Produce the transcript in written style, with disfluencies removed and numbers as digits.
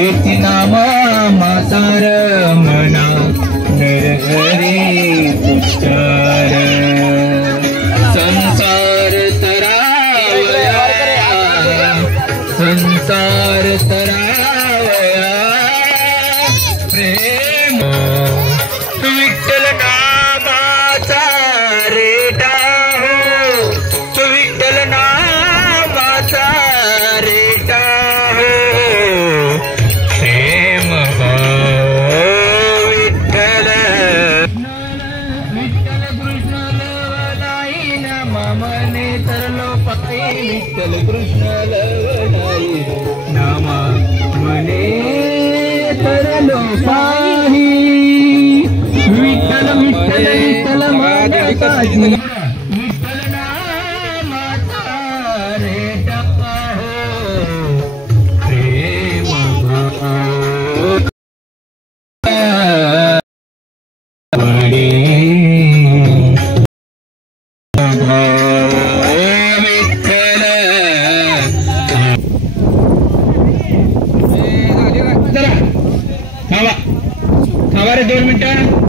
येती नामा मातार मना नरहरी पुष्कर संसार तरावया संसार तरावया प्रेम विठ्ठल नामाचा रेटा हो विठ्ठल नामाचा रेटा हो प्रेम हो विठ्ठल विठ्ठल कृष्ण लवलाई नामा मने तरलो पायी विठ्ठल कृष्ण लवलाई नामा मने तरलो पायी विठ्ठल विठ्ठल विठ्ठल माताजी विठ्ठल नामाचा रेटा हो प्रेम वडे विठ्ठल चला खावा खावा रे 2 मिनिटं